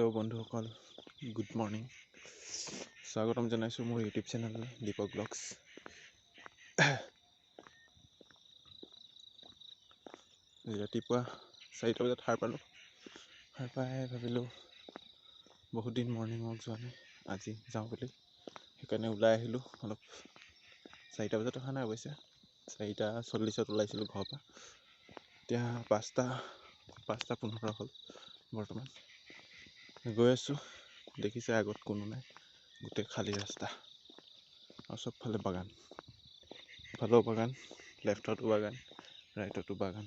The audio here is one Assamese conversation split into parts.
হেল্ল' বন্ধুসকল, গুড মৰ্ণিং। স্বাগতম জনাইছোঁ মোৰ ইউটিউব চেনেল দিপক ব্লগছ। ৰাতিপুৱা 4টা বজাত সাৰ পালোঁ। সাৰ পাই ভাবিলোঁ বহুত দিন মৰ্ণিং ৱাক যোৱা নাই, আজি যাওঁ বুলি। সেইকাৰণে ওলাই আহিলোঁ অলপ। 4টা বজাত অহা নাই অৱশ্যে, 4:40 ওলাইছিলোঁ ঘৰৰ পৰা। এতিয়া 5:15 হ'ল বৰ্তমান। গৈ আছোঁ, দেখিছে আগত কোনো নাই, গোটেই খালী ৰাস্তা আৰু চবফালে বাগান। ইফালেও বাগান, লেফ্টতো বাগান, ৰাইটতো বাগান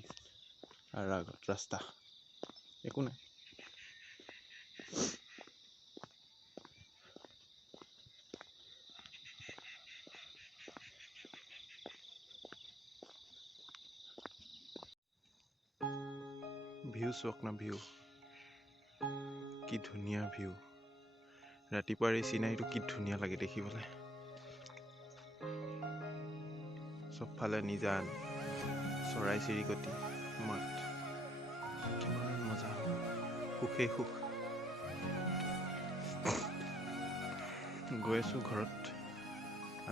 আৰু আগত ৰাস্তা, একো নাই। ভিউ চাওক না, ভিউ কি ধুনীয়া ভিউ। ৰাতিপুৱাৰ এই চিনাৰীটো কি ধুনীয়া লাগে দেখিবলৈ। চবফালে নিজান, চৰাই চিৰিকটি মাত, কিমান মজা, সুখেই সুখ। গৈ আছোঁ ঘৰত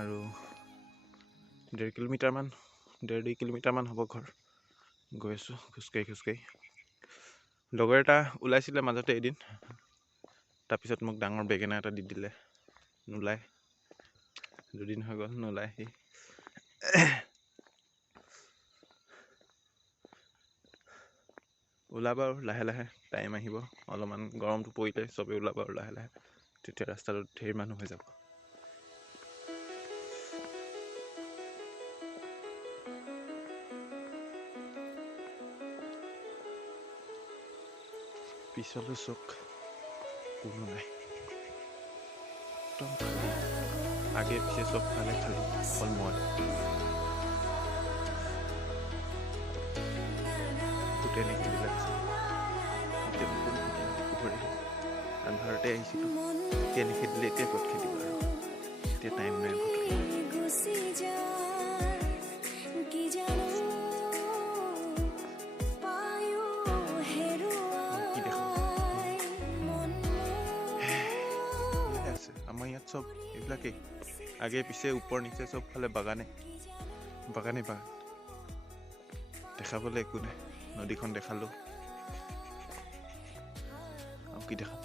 আৰু 1.5 কিলোমিটাৰমান হ'ব ঘৰ। গৈ আছোঁ খোজকাঢ়ি। লগৰ এটা ওলাইছিলে মাজতে এদিন, তাৰপিছত মোক ডাঙৰ বেগেনা এটা দি দিলে। নোলায়, 2 দিন হৈ গ'ল নোলায় সি। ওলাবা আৰু লাহে লাহে, টাইম আহিব অলপমান, গৰমটো পৰিলে চবেই ওলাব আৰু লাহে লাহে, তেতিয়া ৰাস্তাটোত ধেৰ মানুহ হৈ যাব। পিছলৈ চোক কোনো নাই, একদম খালী, আগে পিছে চব ফালে খালী, অকল মই। ফুটেনি খেলিবিলাক আছে, এতিয়া নতুন পুখুৰী, আন্ধাৰতে আহিছিলোঁ। এতিয়া নেখেদিলে এতিয়া ক'ত খেদিব আৰু, এতিয়া টাইম নাই ভুটুলি। আমাৰ ইয়াত চব এইবিলাকেই, আগে পিছে ওপৰ নিচে চব ফালে বাগানে বাগান। দেখাবলৈ একো নাই। নদীখন দেখালোঁ আৰু কি দেখাম।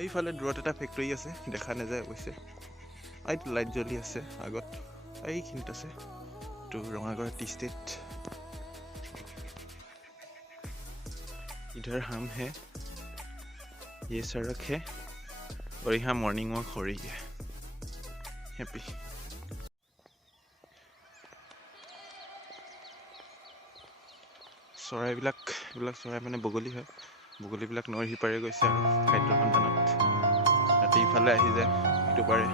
এইফালে দূৰত এটা ফেক্টৰী আছে, দেখা নাযায় অৱশ্যে। এইটো লাইট জ্বলি আছে আগত, এইখিনিত আছে। এইটো ৰঙাগড় টি ষ্টেট। इधर हम हैं, ये सड़क है और यहाँ मॉर्निंग वॉक हो रही है। हैप्पी। চৰাইবিলাক, এইবিলাক চৰাই মানে বগলী হয়। বগলীবিলাক নৈৰ সিপাৰে গৈছে আৰু খাদ্যৰ সন্ধানত। ৰাতি ইফালে আহি যায়, ইটো পাৰে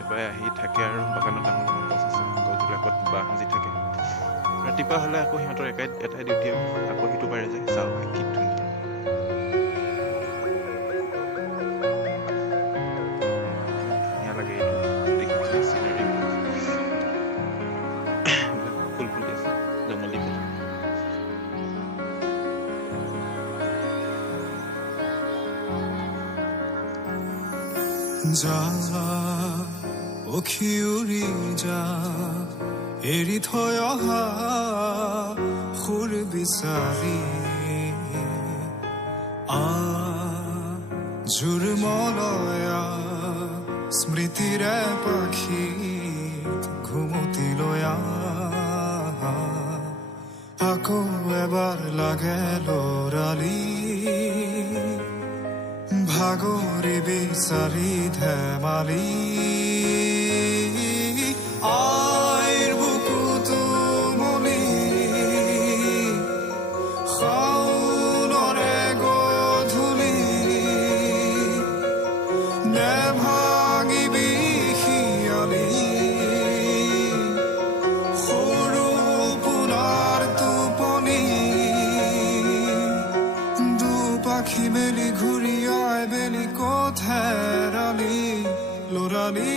এবাৰে আহি থাকে আৰু বাগানত ডাঙৰ গছ আছে, গছবিলাকত বাঁহ সাজি থাকে। ৰাতিপুৱা হ'লে আকৌ সিহঁতৰ এটাই ডিউটি, আকৌ সিটো পাৰে যায়। চাওঁ কি ধুনীয়া লাগে এইটো দেখিবলৈ, চিনাৰীবিলাক। এইবিলাক ফুল ফুলি আছে, জংগলী ফুল। যা অখি উৰি যা, এৰি থৈ অহা সুৰ বিচাৰি, জোৰ মলয়া স্মৃতিৰে পাখিত ঘুমতি লয়া। আকৌ এবাৰ লাগে লৰালি, ভাগৰি বিচাৰি ধেমালি। আইৰ বুকুটো মলি, শাওনৰে গধূলি, নেভাঙিবি শিয়ালি। সৰু পোনাৰ টোপনি, দুপাখি মেলি ঘূৰি আই বেলি ক'ত হেৰালি লৰালি।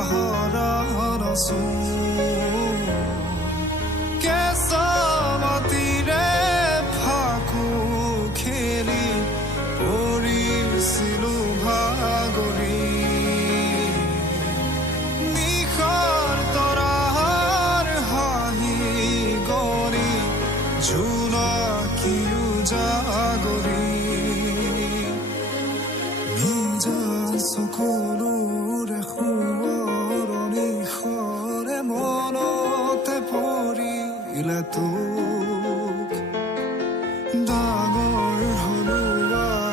পাহৰা নচোন কেঁচা মাটিৰে ফাকু খেলি পৰিছিলো ভাগৰি নিশাৰ তৰাৰ হাঁহি গৰি জোনাকীও জাগৰি নিজা চকুলোৰে সোঁৱৰণি নিশৰে মনতে পৰিলে তোক ডাঙৰ হলো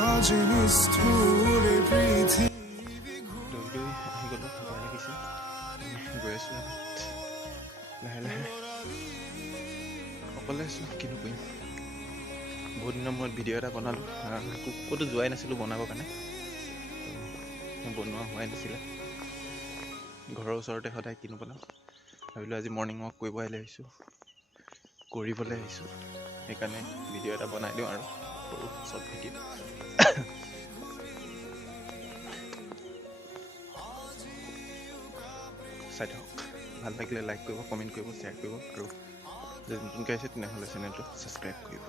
আজি নিষ্ঠুৰে পৃথিৱী দৌৰি আহি গ'লোঁ ভয় লাগিছে গৈ আছোঁ লাহে লাহে অকলে আছোঁ কিনো কৰিম বহুত দিনৰ মূৰত ভিডিঅ' এটা বনালোঁ ক'তো যোৱাই নাছিলোঁ বনাবৰ কাৰণে বনোৱা হোৱাই নাছিলে ঘৰৰ ওচৰতে সদায় কিনো বনাওঁ ভাবিলোঁ আজি মৰ্ণিং ৱাক কৰিবলৈ আহিছোঁ সেইকাৰণে ভিডিঅ' এটা বনাই দিওঁ আৰু সৰু চব ভিডিঅ' চাই থাকক ভাল লাগিলে লাইক কৰিব কমেণ্ট কৰিব শ্বেয়াৰ কৰিব আৰু যদি নতুনকৈ আহিছে তেনেহ'লে চেনেলটো ছাবস্ক্ৰাইব কৰিব